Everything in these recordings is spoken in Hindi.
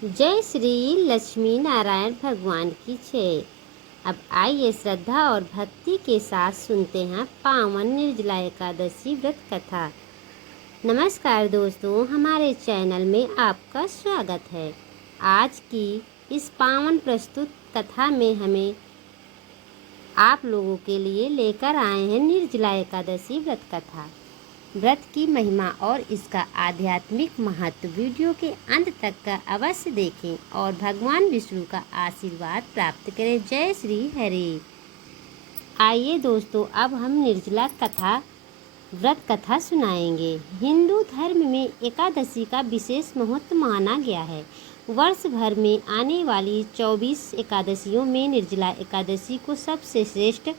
जय श्री लक्ष्मी नारायण भगवान की जय। अब आइए श्रद्धा और भक्ति के साथ सुनते हैं पावन निर्जला एकादशी व्रत कथा। नमस्कार दोस्तों, हमारे चैनल में आपका स्वागत है। आज की इस पावन प्रस्तुत कथा में हमें आप लोगों के लिए लेकर आए हैं निर्जला एकादशी व्रत कथा। व्रत की महिमा और इसका आध्यात्मिक महत्व वीडियो के अंत तक का अवश्य देखें और भगवान विष्णु का आशीर्वाद प्राप्त करें। जय श्री हरि। आइए दोस्तों, अब हम निर्जला कथा व्रत कथा सुनाएंगे। हिंदू धर्म में एकादशी का विशेष महत्व माना गया है। वर्ष भर में आने वाली 24 एकादशियों में निर्जला एकादशी को सबसे श्रेष्ठ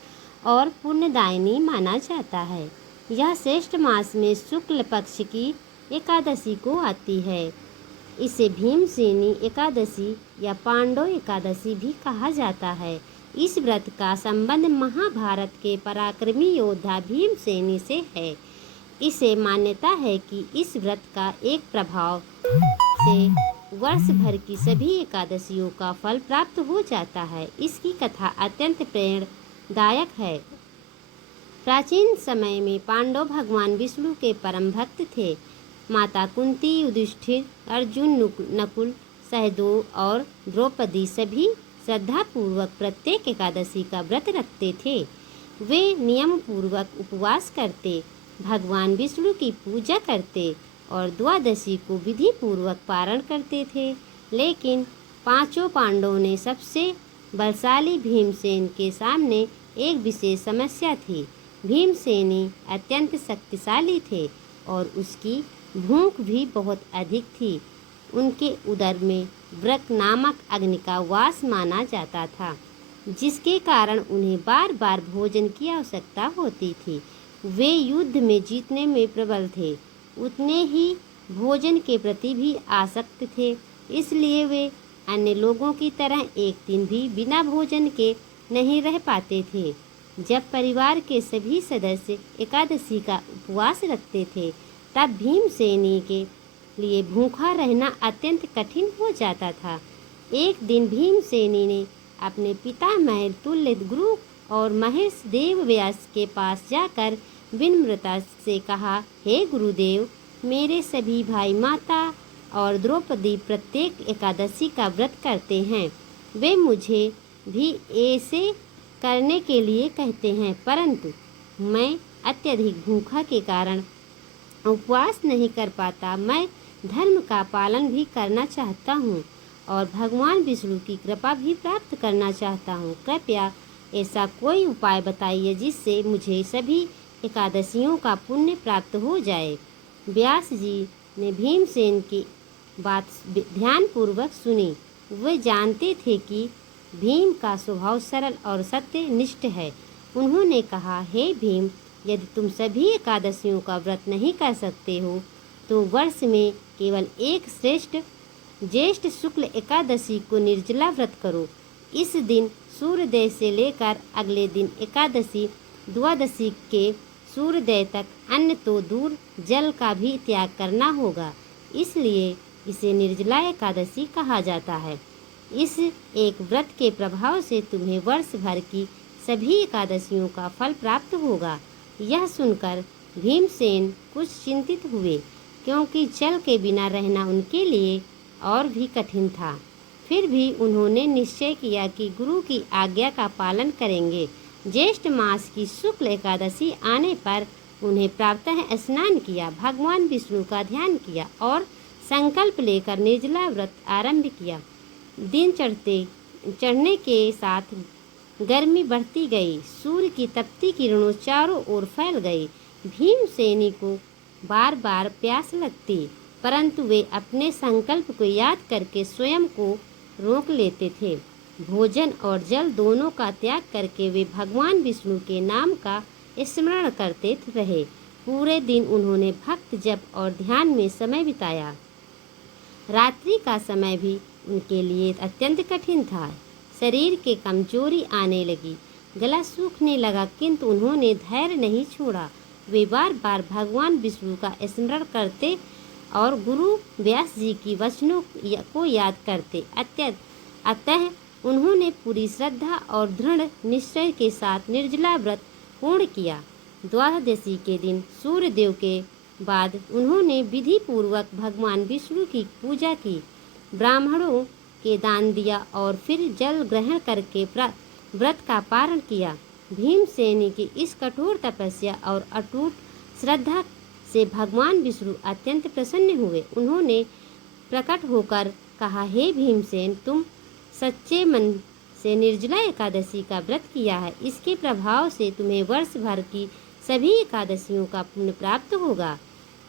और पुण्यदायिनी माना जाता है। यह श्रेष्ठ मास में शुक्ल पक्ष की एकादशी को आती है। इसे भीमसेनी एकादशी या पांडव एकादशी भी कहा जाता है। इस व्रत का संबंध महाभारत के पराक्रमी योद्धा भीमसेनी से है। इसे मान्यता है कि इस व्रत का एक प्रभाव से वर्ष भर की सभी एकादशियों का फल प्राप्त हो जाता है। इसकी कथा अत्यंत प्रेरणादायक है। प्राचीन समय में पांडव भगवान विष्णु के परम भक्त थे। माता कुंती, युधिष्ठिर, अर्जुन, नकुल, सहदेव और द्रौपदी सभी श्रद्धापूर्वक प्रत्येक एकादशी का व्रत रखते थे। वे नियम पूर्वक उपवास करते, भगवान विष्णु की पूजा करते और द्वादशी को विधि पूर्वक पारण करते थे। लेकिन पांचों पांडवों ने सबसे बलशाली भीमसेन के सामने एक विशेष समस्या थी। भीमसेनी अत्यंत शक्तिशाली थे और उसकी भूख भी बहुत अधिक थी। उनके उदर में वृक नामक अग्नि का वास माना जाता था, जिसके कारण उन्हें बार बार भोजन की आवश्यकता होती थी। वे युद्ध में जीतने में प्रबल थे, उतने ही भोजन के प्रति भी आसक्त थे। इसलिए वे अन्य लोगों की तरह एक दिन भी बिना भोजन के नहीं रह पाते थे। जब परिवार के सभी सदस्य एकादशी का उपवास रखते थे, तब भीमसेनी के लिए भूखा रहना अत्यंत कठिन हो जाता था। एक दिन भीमसेनी ने अपने पितामह तुल्य गुरु और महर्षि देव व्यास के पास जाकर विनम्रता से कहा, हे गुरुदेव, मेरे सभी भाई, माता और द्रौपदी प्रत्येक एकादशी का व्रत करते हैं। वे मुझे भी ऐसे करने के लिए कहते हैं, परंतु मैं अत्यधिक भूखा के कारण उपवास नहीं कर पाता। मैं धर्म का पालन भी करना चाहता हूँ और भगवान विष्णु की कृपा भी प्राप्त करना चाहता हूँ। कृपया ऐसा कोई उपाय बताइए जिससे मुझे सभी एकादशियों का पुण्य प्राप्त हो जाए। व्यास जी ने भीमसेन की बात ध्यानपूर्वक सुनी। वे जानते थे कि भीम का स्वभाव सरल और सत्यनिष्ठ है। उन्होंने कहा, हे भीम, यदि तुम सभी एकादशियों का व्रत नहीं कर सकते हो तो वर्ष में केवल एक श्रेष्ठ ज्येष्ठ शुक्ल एकादशी को निर्जला व्रत करो। इस दिन सूर्योदय से लेकर अगले दिन एकादशी द्वादशी के सूर्योदय तक अन्न तो दूर, जल का भी त्याग करना होगा। इसलिए इसे निर्जला एकादशी कहा जाता है। इस एक व्रत के प्रभाव से तुम्हें वर्ष भर की सभी एकादशियों का फल प्राप्त होगा। यह सुनकर भीमसेन कुछ चिंतित हुए, क्योंकि जल के बिना रहना उनके लिए और भी कठिन था। फिर भी उन्होंने निश्चय किया कि गुरु की आज्ञा का पालन करेंगे। ज्येष्ठ मास की शुक्ल एकादशी आने पर उन्हें प्रातः स्नान किया, भगवान विष्णु का ध्यान किया और संकल्प लेकर निर्जला व्रत आरंभ किया। दिन चढ़ने के साथ गर्मी बढ़ती गई। सूर्य की तपती किरणों चारों ओर फैल गई। भीमसेनी को बार बार प्यास लगती, परंतु वे अपने संकल्प को याद करके स्वयं को रोक लेते थे। भोजन और जल दोनों का त्याग करके वे भगवान विष्णु के नाम का स्मरण करते रहे। पूरे दिन उन्होंने भक्त जप और ध्यान में समय बिताया। रात्रि का समय भी उनके लिए अत्यंत कठिन था। शरीर के कमजोरी आने लगी, गला सूखने लगा, किंतु उन्होंने धैर्य नहीं छोड़ा। वे बार बार भगवान विष्णु का स्मरण करते और गुरु व्यास जी की वचनों को याद करते। अतः उन्होंने पूरी श्रद्धा और दृढ़ निश्चय के साथ निर्जला व्रत पूर्ण किया। द्वादशी के दिन सूर्य देव के बाद उन्होंने विधि पूर्वक भगवान विष्णु की पूजा की, ब्राह्मणों के दान दिया और फिर जल ग्रहण करके व्रत का पारण किया। भीमसेनी की इस कठोर तपस्या और अटूट श्रद्धा से भगवान विष्णु अत्यंत प्रसन्न हुए। उन्होंने प्रकट होकर कहा, हे भीमसेन, तुम सच्चे मन से निर्जला एकादशी का व्रत किया है। इसके प्रभाव से तुम्हें वर्ष भर की सभी एकादशियों का पुण्य प्राप्त होगा।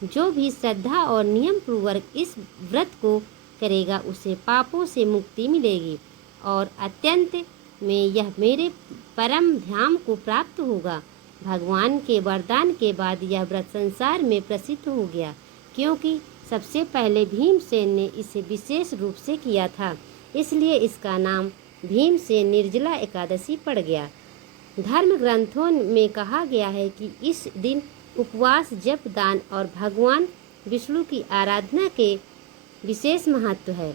जो भी श्रद्धा और नियम पूर्वक इस व्रत को करेगा उसे पापों से मुक्ति मिलेगी और अत्यंत में यह मेरे परम धाम को प्राप्त होगा। भगवान के वरदान के बाद यह व्रत संसार में प्रसिद्ध हो गया, क्योंकि सबसे पहले भीमसेन ने इसे विशेष रूप से किया था, इसलिए इसका नाम भीमसेन निर्जला एकादशी पड़ गया। धर्म ग्रंथों में कहा गया है कि इस दिन उपवास, जप, दान और भगवान विष्णु की आराधना के विशेष महत्व है।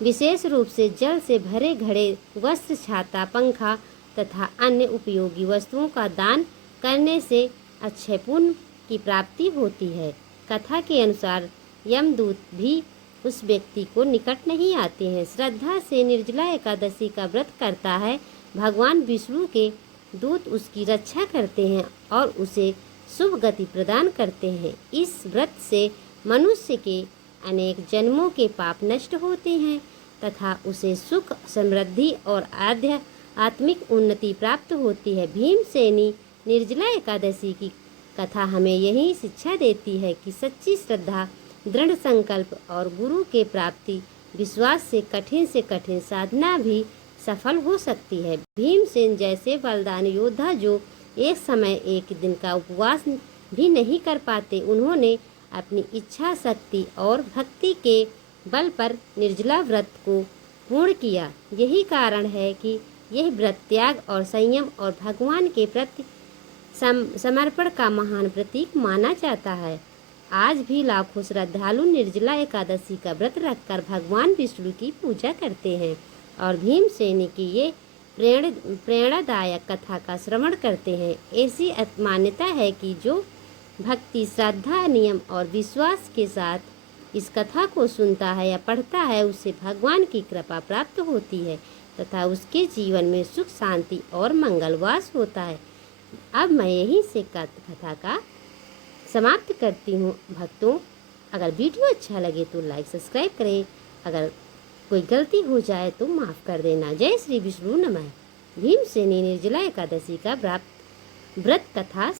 विशेष रूप से जल से भरे घड़े, वस्त्र, छाता, पंखा तथा अन्य उपयोगी वस्तुओं का दान करने से अक्षय पुण्य की प्राप्ति होती है। कथा के अनुसार यमदूत भी उस व्यक्ति को निकट नहीं आते हैं। श्रद्धा से निर्जला एकादशी का व्रत करता है, भगवान विष्णु के दूत उसकी रक्षा करते हैं और उसे शुभ गति प्रदान करते हैं। इस व्रत से मनुष्य के अनेक जन्मों के पाप नष्ट होते हैं तथा उसे सुख, समृद्धि और आत्मिक उन्नति प्राप्त होती है। भीमसेनी निर्जला एकादशी की कथा हमें यही शिक्षा देती है कि सच्ची श्रद्धा, दृढ़ संकल्प और गुरु के प्राप्ति विश्वास से कठिन साधना भी सफल हो सकती है। भीमसेन जैसे बलदान योद्धा जो एक समय एक दिन का उपवास भी नहीं कर पाते, उन्होंने अपनी इच्छा शक्ति और भक्ति के बल पर निर्जला व्रत को पूर्ण किया। यही कारण है कि यह व्रत त्याग और संयम और भगवान के प्रति समर्पण का महान प्रतीक माना जाता है। आज भी लाखों श्रद्धालु निर्जला एकादशी का व्रत रखकर भगवान विष्णु की पूजा करते हैं और भीमसेनी की ये प्रेरणादायक कथा का श्रवण करते हैं। ऐसी मान्यता है कि जो भक्ति, श्रद्धा, नियम और विश्वास के साथ इस कथा को सुनता है या पढ़ता है, उसे भगवान की कृपा प्राप्त होती है तथा उसके जीवन में सुख, शांति और मंगलवास होता है। अब मैं यहीं से कथा का समाप्त करती हूँ। भक्तों, अगर वीडियो अच्छा लगे तो लाइक, सब्सक्राइब करें। अगर कोई गलती हो जाए तो माफ़ कर देना। जय श्री विष्णु नमः। भीमसेनी निर्जला एकादशी का व्रत कथा